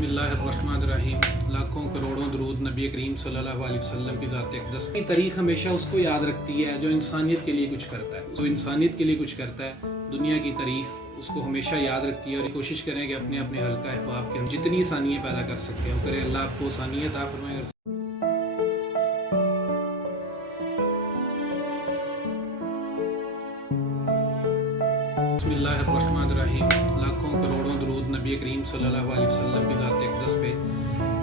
बिस्मिल्लाहिर्रहमानिर्रहीम। लाखों करोड़ों दरूद नबी करीम सल्लल्लाहु अलैहि वसल्लम की ज़ात अक़दस की तारीख़ हमेशा उसको याद रखती है जो इंसानियत के लिए कुछ करता है। जो इंसानियत के लिए कुछ करता है, दुनिया की तारीख़ उसको हमेशा याद रखती है। और कोशिश करें कि अपने अपने हल्का अहबाब के हम जितनी आसानियाँ पैदा कर सकते हैं वो करें। अल्लाह आपको आसानियत अता फरमाए। बिस्मिल्लाहिर्रहमानिर्रहीम। लाखों करोड़ों दरूद नबी करीम सल्लल्लाहु अलैहि वसल्लम की ज़ात अक़दस पे।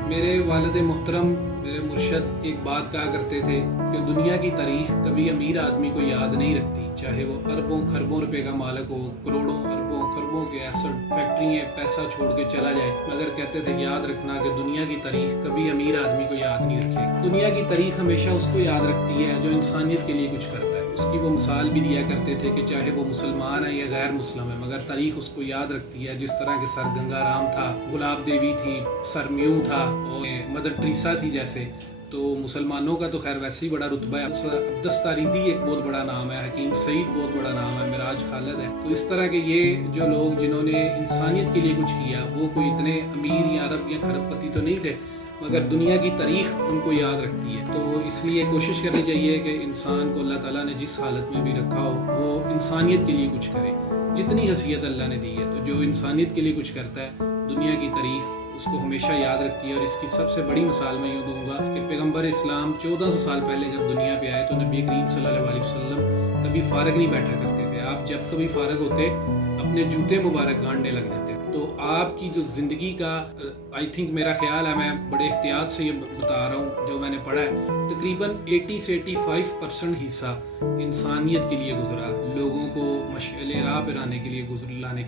मेरे वालिद मोहतरम, मेरे मुर्शद एक बात कहा करते थे कि दुनिया की तारीख़ कभी अमीर आदमी को याद नहीं रखती, चाहे वो अरबों खरबों रुपए का मालिक हो, करोड़ों अरबों खरबों के एसेट फैक्ट्रियाँ पैसा छोड़ के चला जाए, मगर कहते थे याद रखना कि दुनिया की तारीख़ कभी अमीर आदमी को याद नहीं रखेगी। दुनिया की तारीख़ हमेशा उसको याद रखती है जो इंसानियत के लिए कुछ करता है। उसकी वो मिसाल भी दिया करते थे कि चाहे वो मुसलमान है या गैर मुस्लिम है, मगर तारीख़ उसको याद रखती है। जिस तरह के सर गंगा राम था, गुलाब देवी थी, सर म्यू था और मदर टेरेसा थी जैसे, तो मुसलमानों का तो खैर वैसे ही बड़ा रुतबा है। अब्दस तारीदी एक बहुत बड़ा नाम है, हकीम सईद बहुत बड़ा नाम है, मिराज खालिद है। तो इस तरह के ये जो लोग जिन्होंने इंसानियत के लिए कुछ किया, वो कोई इतने अमीर या अरब या खरबपति तो नहीं थे, मगर दुनिया की तारीख़ उनको याद रखती है। तो इसलिए कोशिश करनी चाहिए कि इंसान को अल्लाह ताला ने जिस हालत में भी रखा हो वो इंसानियत के लिए कुछ करे। जितनी हसीयत अल्लाह ने दी है, तो जो इंसानियत के लिए कुछ करता है, दुनिया की तारीख़ उसको हमेशा याद रखती है। और इसकी सबसे बड़ी मिसाल मैं यूँ दूँगा कि पैगम्बर इस्लाम 1400 साल पहले जब दुनिया पे आए तो नबी करीम सल्लल्लाहु अलैहि वसल्लम कभी फ़ारग नहीं बैठा करते थे। आप जब कभी फ़ारग होते अपने जूते मुबारक गाड़ने लग जाते। तो आपकी जो ज़िंदगी का आई थिंक मेरा ख्याल है, मैं बड़े एहतियात से ये बता रहा हूँ जो मैंने पढ़ा है, तकरीबन 80 से 85% हिस्सा इंसानियत के लिए गुजरा। लोगों को मशअले राह पर लाने के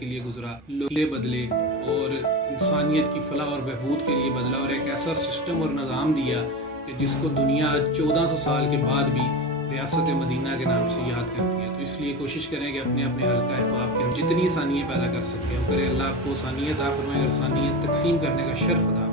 लिए गुजरा, लोले बदले और इंसानियत की फलाह और बहबूद के लिए बदला, और एक ऐसा सिस्टम और निज़ाम दिया कि जिसको दुनिया 1400 साल के बाद भी रियासत मदीना के नाम से याद करती है। तो इसलिए कोशिश करें कि अपने अपने हल्का अहबाब के हम जितनी आसानियाँ पैदा कर सकते हैं वो करें। अल्लाह आपको आसानियत अता फरमाए और आसानियत तकसीम करने का शर्फ अता